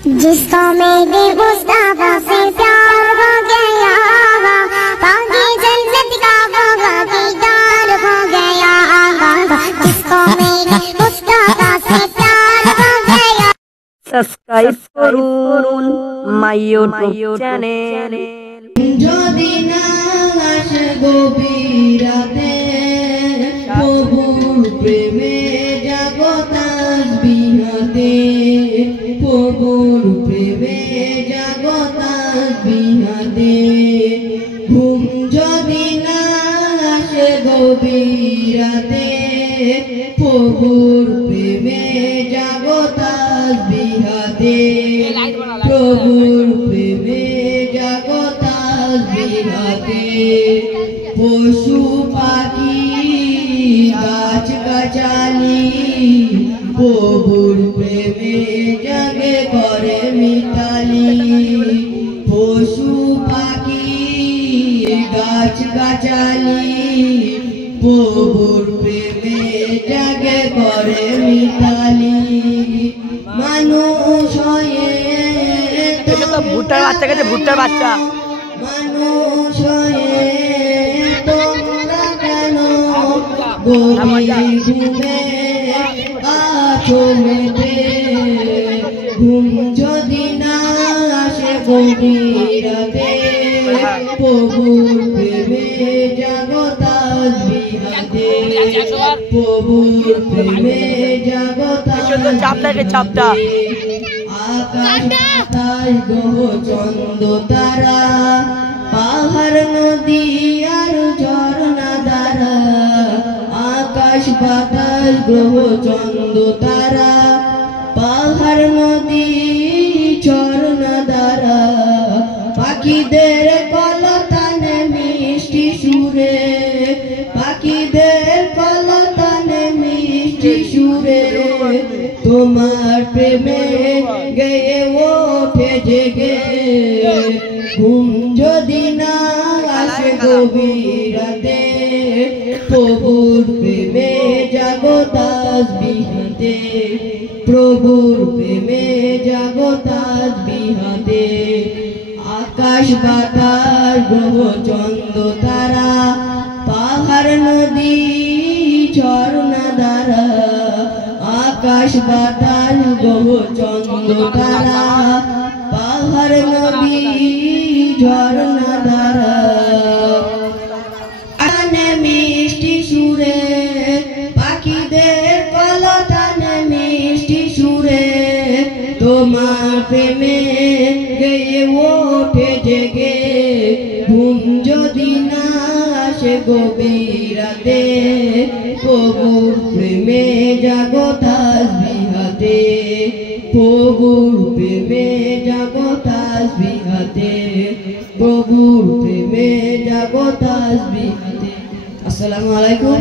जिसको मेरे मुस्तफा से प्यार हो गया, बाकी जन्नत का वो दीदार हो गया। जिसको मेरे मुस्तफा से प्यार हो गया। সাবস্ক্রাইব করুন মাই ইউটিউব চ্যানেল। যদি না আসে গভীর রাতে প্রভুর প্রেমে জাগো তাসবিহাতে, প্রভুর প্রেমে জাগো তাসবিহাতে। ঘুম যদি না আসে গভীর রাতে প্রভুর প্রেমে জাগো তাসবিহাতে, প্রভুর প্রেমে জাগো তাসবিহাতে। পশু পাখি গাছ গাছালি প্রভুর প্রেমে জাগে করে মিতালি। পশু পাখি গাছ গাছালি প্রভুর প্রেমে জাগে করে মিতালি। মানুষ হয়ে ভুট্টার বাচ্চা গেছে, ভুট্টার বাচ্চা। মানুষ হয়ে তোমরা কেন গভীর ঘুমে আছো মেতে? ঘুম যদি না আসে গভীর রাতে প্রভুর প্রেমে জাগো তাসবিহাতে, প্রভুর প্রেমে জাগো তাসবিহাতে। আকাশ বাতাস গ্রহ চন্দ্র তারা পাহাড় নদী আর ঝর্ণা দ্বারা। আকাশ বাতাস গ্রহ চন্দ্র তারা পাহাড় নদী ঝর্ণা দ্বারা। পাখিদের কলতানে মিষ্টি সুরে, পাখিদের কলতানে মিষ্টি সুরে তোমার প্রেমে গেয়ে ওঠে জেগে। ঘুম যদি না আসে গভীর রাতে প্রভুর প্রেমে জাগো তাসবিহাতে, প্রভুর প্রেমে জাগো তাসবিহাতে। আকাশ বাতাস গ্রহ চন্দ্র তারা পাহাড় নদী ঝর্ণা দ্বারা। আকাশ বাতাস গ্রহ চন্দ্র তারা পাহাড় নদী ঝর্ণা দ্বারা। আনে মিষ্টি সুরে পাখিদের কলতানে মিষ্টি সুরে তোমার প্রেমে গেয়ে ওঠে জেগে। ঘুম যদি না আসে গভীর রাতে প্রভুর প্রেমে জাগো তাসবিহাতে, প্রভুর প্রেমে জাগো তাসবিহাতে, প্রভুর প্রেমে জাগো তাসবিহাতে। আসসালামু আলাইকুম।